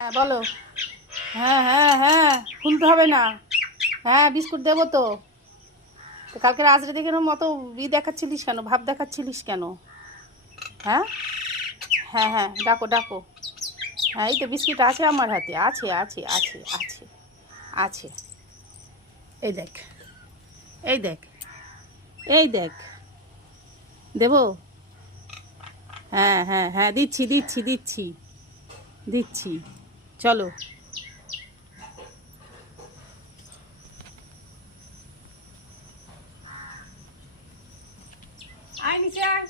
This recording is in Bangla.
হ্যাঁ বলো। হ্যাঁ হ্যাঁ হ্যাঁ, খুলতে হবে না। হ্যাঁ বিস্কুট দেবো তো। তো কালকে রাজরে দেখে মতো দেখাচ্ছিলিস কেন, ভাব দেখাচ্ছিলিস কেন? হ্যাঁ হ্যাঁ হ্যাঁ, ডাকো ডাকো। হ্যাঁ এই তো বিস্কুট আছে আমার হাতে, আছে আছে আছে আছে আছে। এই দেখ, এই দেখ, এই দেখ, দেবো। হ্যাঁ হ্যাঁ হ্যাঁ, দিচ্ছি দিচ্ছি দিচ্ছি দিচ্ছি। চলো। আয় নিচে আয়।